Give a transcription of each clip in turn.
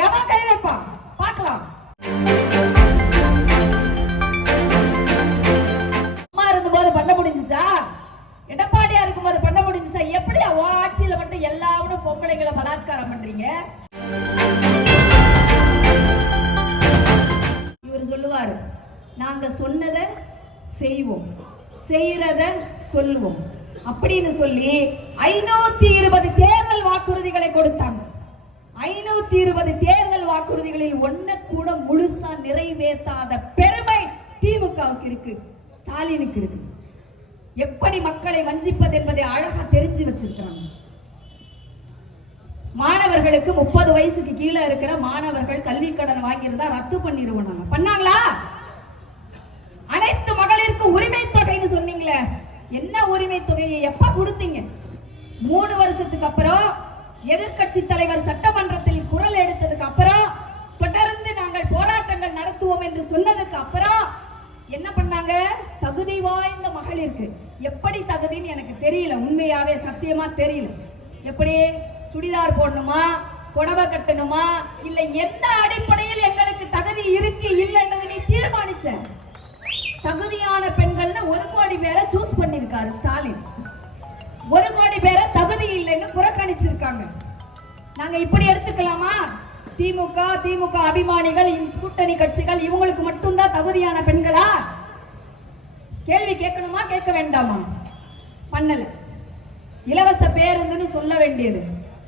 எவன் கை வைப்பான்? பார்க்கலாம். அம்மா இருந்தபோது பண்ண முடிஞ்சுச்சா? எடப்பாடியா இருக்கும்போது பண்ண முடிஞ்சுச்சா? எப்படி அவன் ஆட்சியில மட்டும் எல்லாரும் பொம்பளைங்களை பலாத்காரம் பண்றீங்க? இவர் சொல்லுவாரு நாங்க சொன்னதை செய்வோம். செய்யறத சொல்லுவோம் அப்படின்னு சொல்லி ஐநூத்தி இருபது தேர்தல் வாக்குறுதிகளை கொடுத்தாங்க ஐநூத்தி இருபது தேர்தல் வாக்குறுதிகளில் ஒண்ணு கூட முழுசா நிறைவேற்றாத பெருமை திமுகவுக்கு இருக்கு ஸ்டாலினுக்கு இருக்கு. எப்படி மக்களை வஞ்சிப்பது என்பதை அழகா தெரிஞ்சு வச்சிருக்கிறாங்க. மாணவர்களுக்கு முப்பது வயசுக்கு கீழே இருக்கிற மாணவர்கள் கல்வி கடன் வாங்கியிருந்தா ரத்து பண்ணிடுவோம் பண்ணாங்களா? அனைத்து மகளிருக்கும் உரிமை தொகைன்னு சொன்னீங்களே என்ன உரிமை தொகையை எப்ப கொடுத்தீங்க? மூணு வருஷத்துக்கு அப்புறம் எதிர்கட்சி தலைவர் சட்டமன்றத்தில் குரல் எடுத்ததுக்கு அப்புறம் நாங்கள் போராட்டங்கள் நடத்துவோம் என்று சொன்னதுக்கு அப்புறம் என்ன பண்ணாங்க? தகுதி வாய்ந்த மகளிருக்கு. எப்படி தகுதின்னு எனக்கு தெரியல. உண்மையாவே சத்தியமா தெரியல. எப்படி? சுடிதார் போடணுமா? புடவை கட்டணுமா? இல்ல எந்த அடிப்படையில் எங்களுக்கு தகுதி இருக்கு இல்லைன்றது நீ தீர்மானிச்ச? தகுதியான பெண்கள்னு ஒரு கோடி பேரை சூஸ் பண்ணிருக்காரு ஸ்டாலின். ஒரு கோடி பேரை தகுதி இல்லைன்னு புறக்கணிச்சிருக்காங்க. நாங்க இப்படி எடுத்துக்கலாமா? திமுக திமுக அபிமானிகள் கூட்டணி கட்சிகள் இவங்களுக்கு மட்டும்தான் தகுதியான பெண்களா? கேள்வி கேட்கணுமா கேட்க வேண்டாமா? பண்ணல. இலவச பேருந்துன்னு சொல்ல வேண்டியது.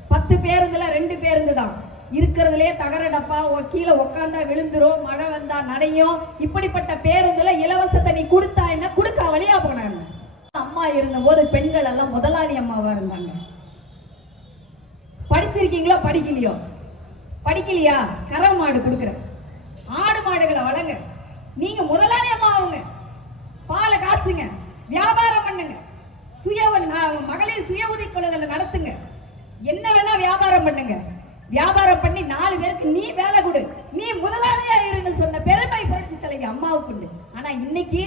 பத்து பேருந்துல ரெண்டு பேருந்து தான் இருக்கிறதுலே தகர டப்பா கீழே உக்காந்தா விழுந்துரும் மழை வந்தா நனையும். இப்படிப்பட்ட பேருந்துல இலவசத்தை நீ கொடுத்தா என்ன? கொடுக்க வழியா போனாங்க. அம்மா இருந்தபோது பெண்கள் எல்லாம் முதலாளி அம்மாவா இருந்தாங்க. படிச்சிருக்கீங்களோ படிக்கலையோ? படிக்கலையா? கறவை மாடு கொடுக்குறேன் ஆடு மாடுகளை வளங்க நீங்க முதலாளி அம்மா ஆகுங்க பாலை காய்ச்சுங்க. வியாபாரம் பண்ணுங்க. சுய மகளிர் சுய உதவி குழுதலை நடத்துங்க. என்ன வேணா வியாபாரம் பண்ணுங்க. வியாபாரம் பண்ணி நாலு பேருக்கு நீ வேலை கொடு. நீ முதலாளியா இருன்னு சொன்ன பெருமை புரட்சி தலைவி அம்மாவுக்கு உண்டு. ஆனா இன்னைக்கு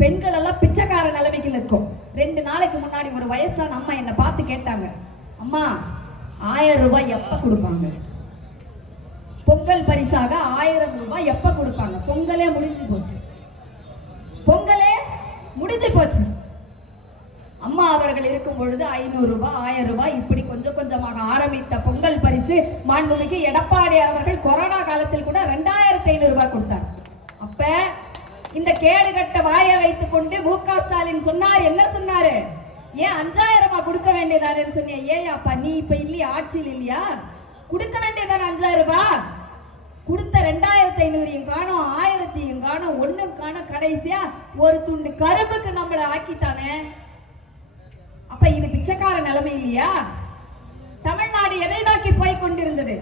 பெண்கள் எல்லாம் பிச்சைக்கார நிலைமைக்கு இருக்கும். ரெண்டு நாளைக்கு முன்னாடி ஒரு வயசான அம்மா என்னை பார்த்து கேட்டாங்க. அம்மா ஆயிரம் ரூபாய் எப்ப கொடுப்பாங்க? பொங்கல் பரிசாக ஆயிரம் ரூபாய் எப்ப கொடுப்பாங்க? பொங்கலே முடிஞ்சு போச்சு. பொங்கலே முடிஞ்சு போச்சு. அம்மா அவர்கள் இருக்கும் பொழுது ஐநூறு ரூபாய் ஆயிரம் ரூபாய் இப்படி கொஞ்சம் கொஞ்சமாக ஆரம்பித்த பொங்கல் பரிசு மாண்புமிகு எடப்பாடி அவர்கள் கொரோனா காலத்தில் கூட ரெண்டாயிரத்தி ஐநூறு ரூபாய் கொடுத்தார். அப்ப இந்த கேடுகட்ட வாயை வைத்துக் கொண்டு மு க ஸ்டாலின் சொன்னார். என்ன சொன்னாரு? ஏன் அஞ்சாயிரமா கொடுக்க வேண்டியதானேன்னு சொன்னியா ஏன் அப்பா நீ இப்ப இல்லையா? ஆட்சியில் இல்லையா? கொடுக்க வேண்டியதானே அஞ்சாயிரம் ரூபாய்? கொடுத்த ரெண்டாயிரத்தி ஐநூறையும் காணும் ஆயிரத்தையும் காணும் ஒண்ணும் காணும் கடைசியா ஒரு துண்டு கரும்புக்கு நம்மளை ஆக்கிட்டானே. அப்ப இது பிச்சைக்கார நிலைமை இல்லையா? தமிழ்நாடு எதை நோக்கி போய் கொண்டிருந்தது?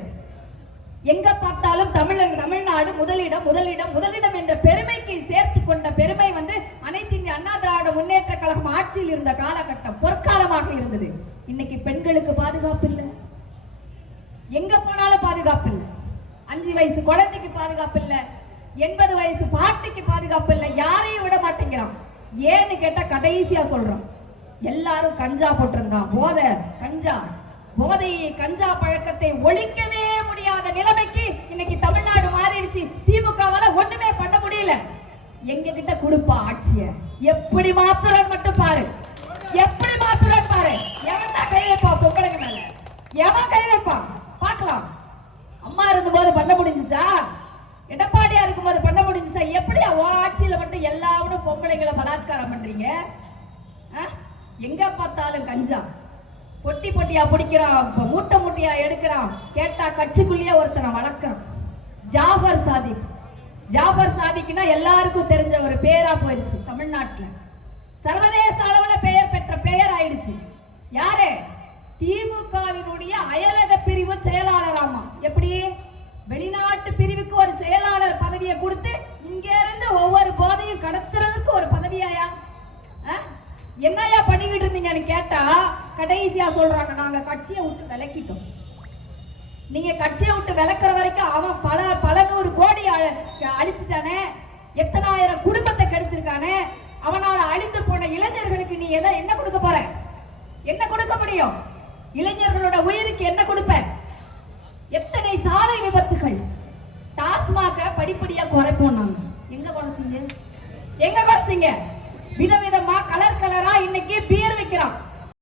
எங்க பார்த்தாலும் தமிழக தமிழ்நாடு முதலிடம் முதலிடம் முதலிடம் என்ற பெருமைக்கு சேர்த்து கொண்ட பெருமை வந்து அனைத்து இந்திய அண்ணா திராவிட முன்னேற்ற கழகம் ஆட்சியில் இருந்த காலகட்டம் பொற்காலமாக இருந்தது. இன்னைக்கு பெண்களுக்கு பாதுகாப்பு இல்லை. எங்க போனாலும் பாதுகாப்பு இல்லை. அஞ்சு வயசு குழந்தைக்கு பாதுகாப்பு இல்ல எண்பது வயசு பாட்டிக்கு பாதுகாப்பு இல்ல யாரையும் விட மாட்டேங்கிறான். ஏன்னு கேட்டா கடைசியா சொல்றோம் எல்லாரும் கஞ்சா போட்டிருந்தான். போதை கஞ்சா. போதையை கஞ்சா பழக்கத்தை ஒழிக்கவே முடியாத நிலைமைக்கு இன்னைக்கு தமிழ்நாடு மாறிடுச்சு. திமுகவால ஒண்ணுமே பண்ண முடியல. எங்க கிட்ட கொடுப்பா ஆட்சிய. எப்படி மாத்துறன்னு மட்டும் பாரு. எப்படி மாத்துறன்னு பாரு. எவன் தான் கை வைப்பா பொம்பளைங்க மேல? எவன் கை வைப்பா? பார்க்கலாம். அம்மா இருக்கும்போது பண்ண முடிஞ்சுச்சா? எடப்பாடியா இருக்கும்போது பண்ண முடிஞ்சுச்சா? எப்படி அவன் ஆட்சியில மட்டும் எல்லாரும் பொம்பளைங்களை பலாத்காரம் பண்றீங்க? ஆ? எங்க பார்த்தாலும் கஞ்சா. பொட்டி பொட்டியா பிடிக்கிறான் மூட்டை மூட்டையா எடுக்கிறான். கேட்டா கட்சிக்குள்ளேயே ஒருத்தனை வளர்க்கிறான். ஜாஃபர் சாதிக். ஜாஃபர் சாதிக்குன்னா எல்லாருக்கும் தெரிஞ்ச ஒரு பேரா போயிடுச்சு தமிழ்நாட்டில். சர்வதேச அளவுல பெயர் பெற்ற பெயர் ஆயிடுச்சு. யாரு? திமுகவினுடைய அயலக பிரிவு செயலாளராமா? எப்படி? வெளிநாட்டு பிரிவுக்கு ஒரு செயலாளர் பதவியை கொடுத்து இங்க இருந்து ஒவ்வொரு போதையும் கடத்துறதுக்கு ஒரு பதவியாயா? ஆ? என்னய்யா பண்ணிக்கிட்டு இருந்தீங்கன்னு கேட்டா கடைசியா சொல்றாங்க நாங்க கட்சியை விட்டு விலக்கிட்டோம். நீங்க கட்சியை விட்டு விளக்குற வரைக்கும் அவன் பல பல நூறு கோடி அ- அழிச்சிட்டானே எத்தனாயிரம் குடும்பத்தை கெடுத்திருக்கானே அவனால அழிந்து போன இளைஞர்களுக்கு நீ எதை என்ன கொடுக்க போற? என்ன கொடுக்க முடியும்? இளைஞர்களோட உயிருக்கு என்ன கொடுப்ப எத்தனை சாலை விபத்துகள்? டாஸ்மாக படிப்படியா குறைப்போம் நாங்க. எங்க குறைச்சிங்க எங்க குறைச்சிங்க விதவிதமா கலர் கலரா இன்னைக்கு